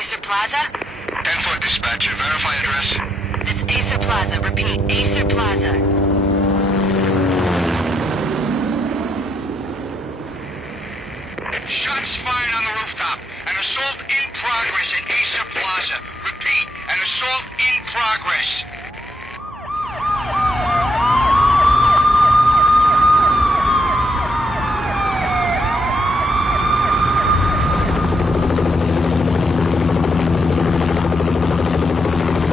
Acer Plaza? 10-4 dispatcher. Verify address. It's Acer Plaza. Repeat, Acer Plaza. Shots fired on the rooftop. An assault in progress at Acer Plaza. Repeat, an assault in progress.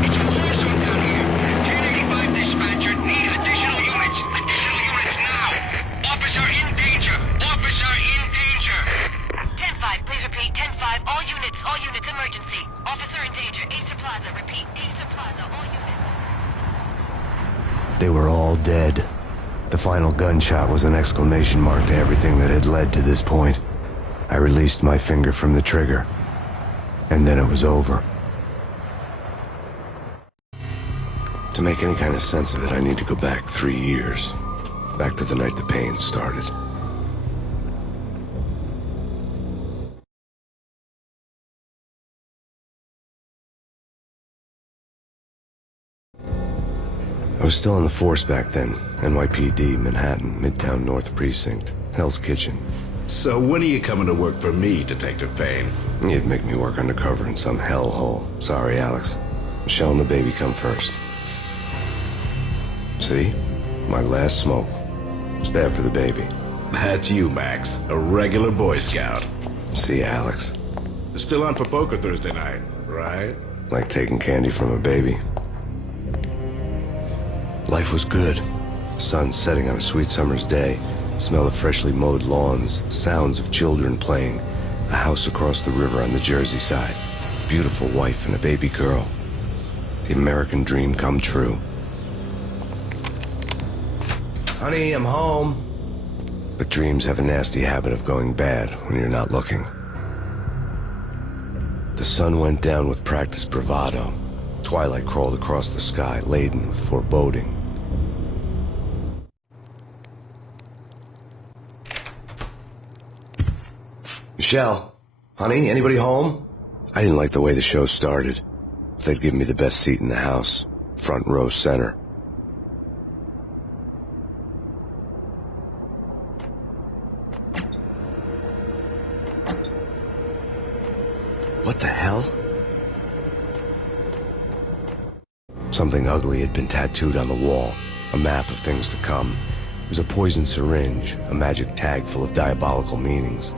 It's a war zone down here. 1085 dispatcher. Need additional units. Additional units now. Officer in danger. Officer in danger. 10-5, please repeat. 10-5, all units, emergency. Officer in danger. Acer Plaza. Repeat, Acer Plaza, all units. They were all dead. The final gunshot was an exclamation mark to everything that had led to this point. I released my finger from the trigger, and then it was over. To make any kind of sense of it, I need to go back 3 years. Back to the night the Payne started. I was still on the force back then. NYPD, Manhattan, Midtown North Precinct, Hell's Kitchen. So when are you coming to work for me, Detective Payne? You'd make me work undercover in some hellhole. Sorry, Alex. Michelle and the baby come first. See? My last smoke. It's bad for the baby. That's you, Max. A regular Boy Scout. See, Alex. Still on for poker Thursday night, right? Like taking candy from a baby. Life was good. Sun setting on a sweet summer's day. Smell of freshly mowed lawns. Sounds of children playing. A house across the river on the Jersey side. Beautiful wife and a baby girl. The American dream come true. Honey, I'm home. But dreams have a nasty habit of going bad when you're not looking. The sun went down with practiced bravado. Twilight crawled across the sky, laden with foreboding. Michelle, honey, anybody home? I didn't like the way the show started. They'd given me the best seat in the house, front row center. What the hell? Something ugly had been tattooed on the wall, a map of things to come. It was a poison syringe, a magic tag full of diabolical meanings.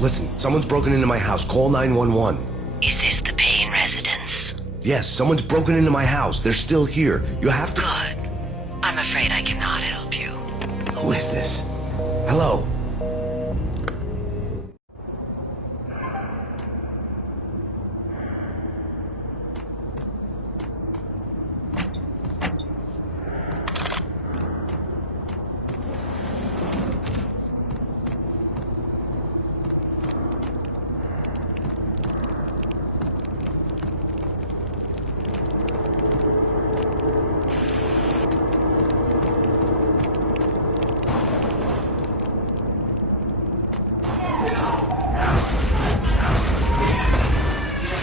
Listen, someone's broken into my house. Call 911. Is this the Payne residence? Yes, someone's broken into my house. They're still here. You have to... Good. I'm afraid I cannot help you. Who is this? Hello?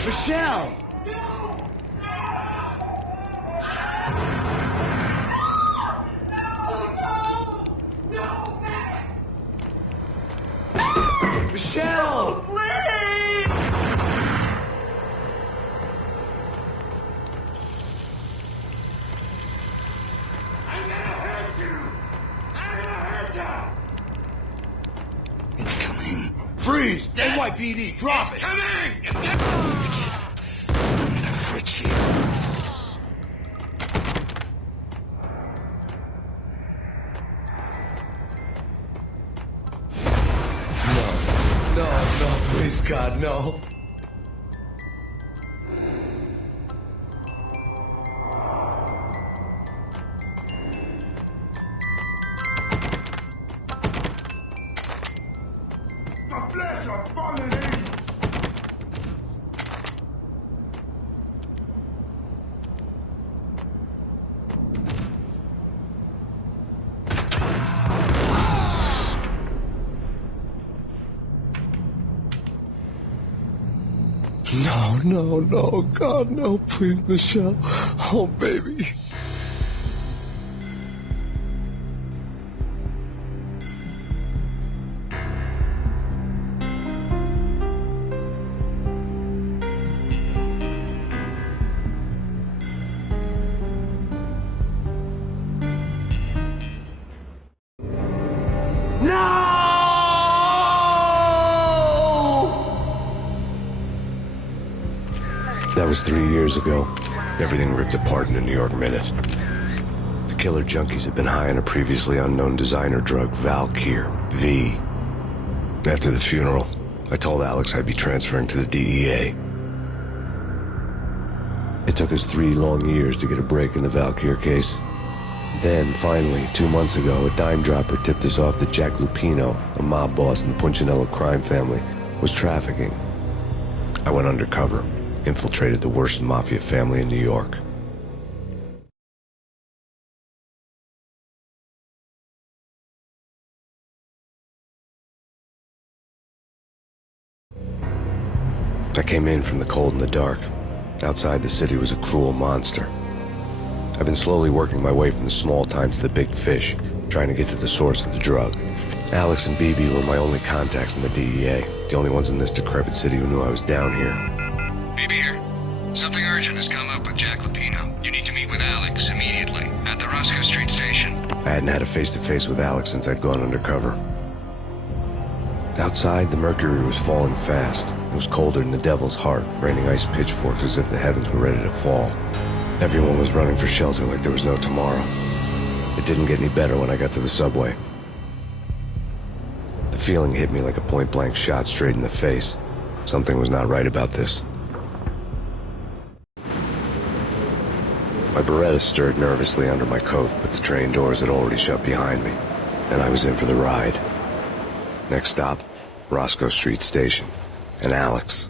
Michelle! Michelle! Please! I'm gonna hurt you! I'm gonna hurt you! It's coming. Freeze! NYPD, drop it! Coming! I'm gonna hurt you. No, please, God, no. the flesh of fallen angels. No, God, no, please, Michelle. Oh, baby. That was 3 years ago. Everything ripped apart in a New York minute. The killer junkies had been high on a previously unknown designer drug, Valkyr, V. After the funeral, I told Alex I'd be transferring to the DEA. It took us 3 long years to get a break in the Valkyr case. Then, finally, 2 months ago, a dime dropper tipped us off that Jack Lupino, a mob boss in the Punchinello crime family, was trafficking. I went undercover. Infiltrated the worst mafia family in New York. I came in from the cold and the dark. Outside the city was a cruel monster. I've been slowly working my way from the small time to the big fish, trying to get to the source of the drug. Alex and BB were my only contacts in the DEA, the only ones in this decrepit city who knew I was down here. BB here. Something urgent has come up with Jack Lupino. You need to meet with Alex immediately at the Roscoe Street station. I hadn't had a face-to-face with Alex since I'd gone undercover. Outside, the mercury was falling fast. It was colder than the devil's heart, raining ice pitchforks as if the heavens were ready to fall. Everyone was running for shelter like there was no tomorrow. It didn't get any better when I got to the subway. The feeling hit me like a point-blank shot straight in the face. Something was not right about this. My Beretta stirred nervously under my coat, but the train doors had already shut behind me, and I was in for the ride. Next stop, Roscoe Street Station, and Alex.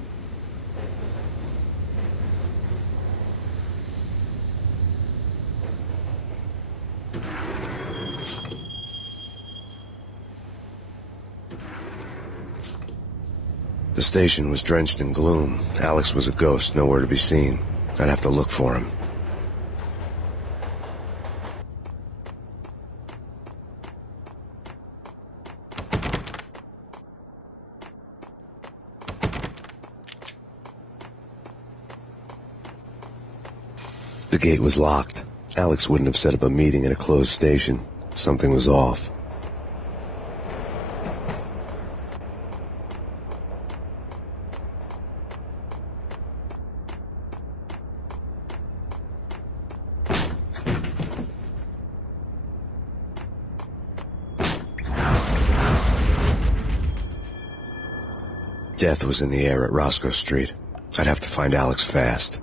The station was drenched in gloom. Alex was a ghost, nowhere to be seen. I'd have to look for him. The gate was locked. Alex wouldn't have set up a meeting at a closed station. Something was off. Death was in the air at Roscoe Street. I'd have to find Alex fast.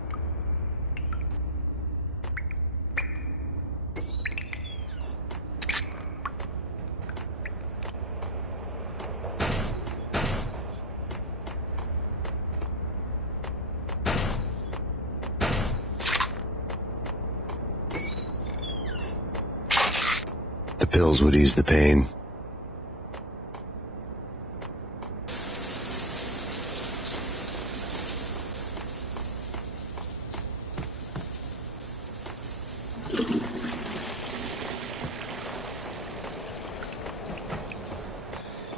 The pills would ease the pain.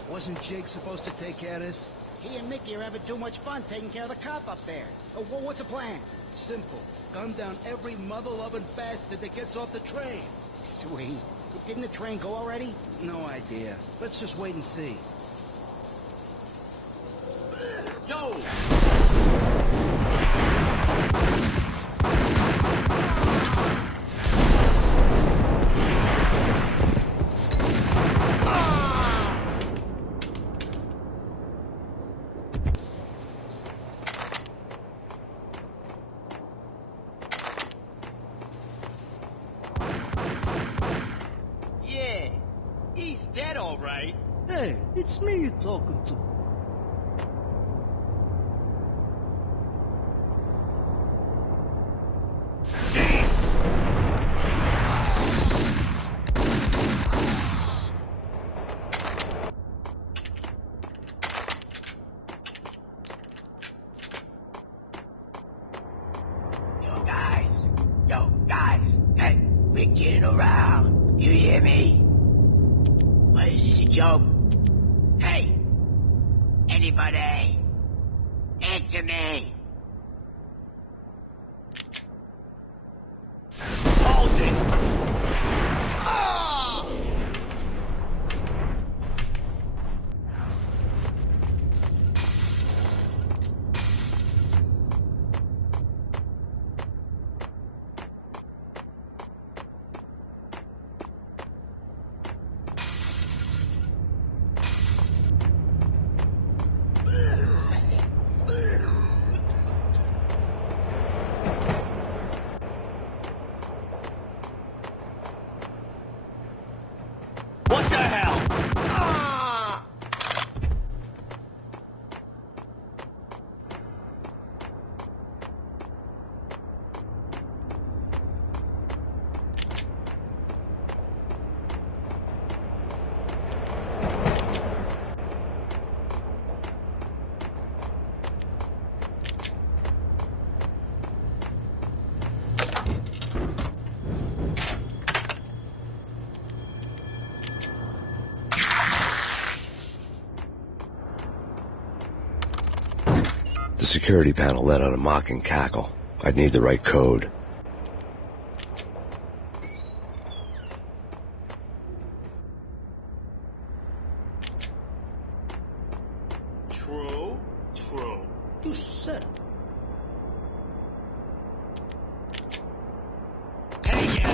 Wasn't Jake supposed to take care of this? He and Mickey are having too much fun taking care of the cop up there. What's the plan? Simple. Gun down every mother-loving bastard that gets off the train. Sweet. Didn't the train go already? No idea. Let's just wait and see. Yo! Hey, it's me you're talking to. kidding around. You hear me? What, is this a joke? Hey! Anybody? Answer me! Hold it! Oh! What the hell? Ah! The security panel let out a mocking cackle. I'd need the right code. True. You said it. Hey, yeah!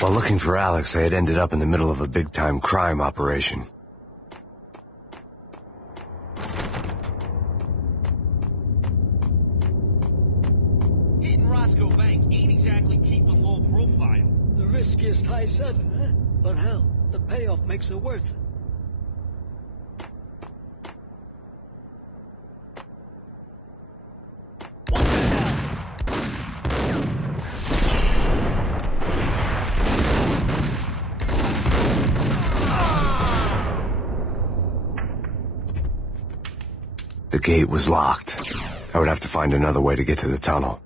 While looking for Alex, I had ended up in the middle of a big-time crime operation. Hitting Roscoe Bank ain't exactly keeping low profile. The riskiest high seven, huh? But hell, the payoff makes it worth it. What the hell? The gate was locked. I would have to find another way to get to the tunnel.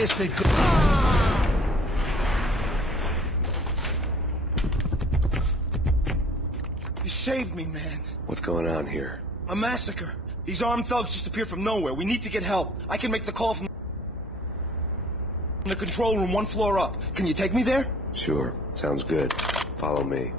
It's a good... You saved me, man. What's going on here? A massacre. These armed thugs just appeared from nowhere. We need to get help. I can make the call from the control room 1 floor up. Can you take me there? Sure. Sounds good. Follow me.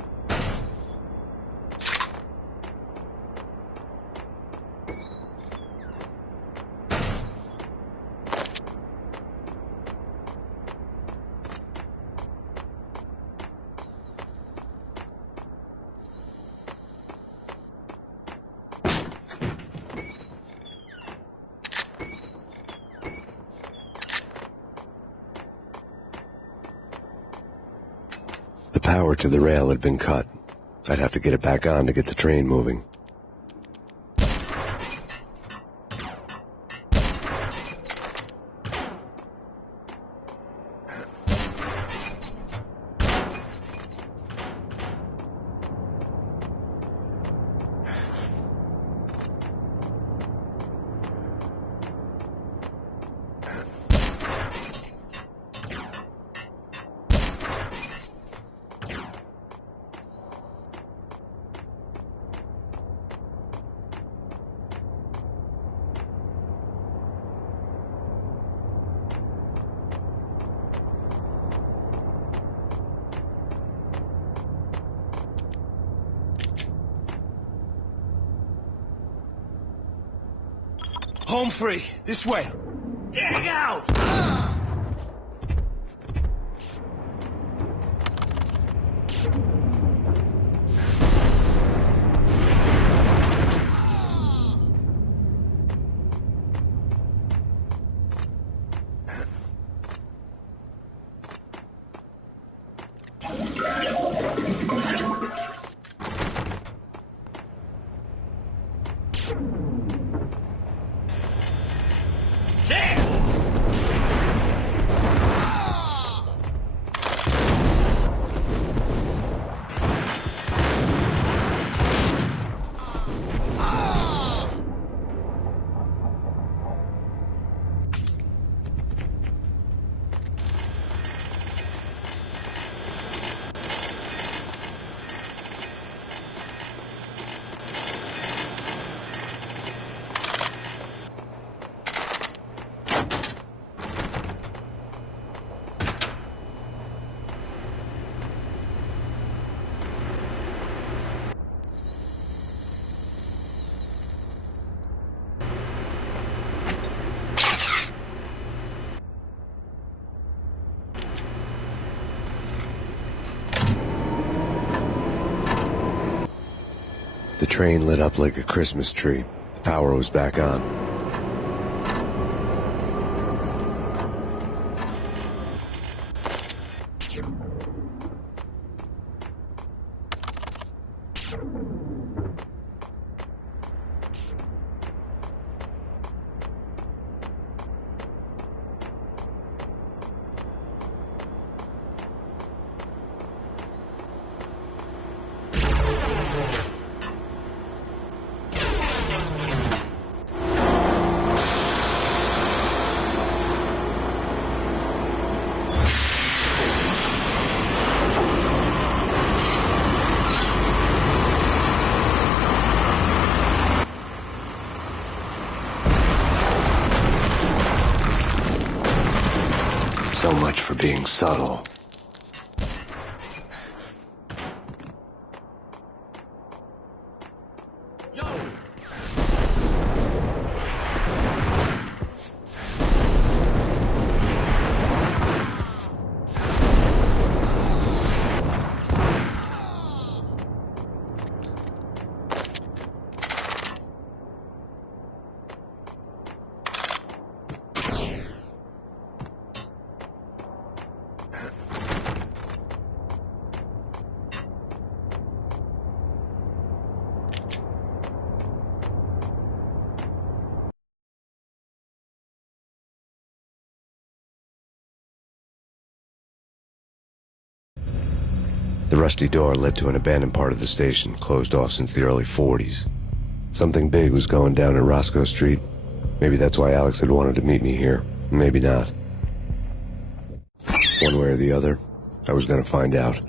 power to the rail had been cut. I'd have to get it back on to get the train moving. Home free. This way. Dig out! The train lit up like a Christmas tree. The power was back on. So much for being subtle. The rusty door led to an abandoned part of the station, closed off since the early 40s. Something big was going down in Roscoe Street. Maybe that's why Alex had wanted to meet me here. Maybe not. One way or the other, I was going to find out.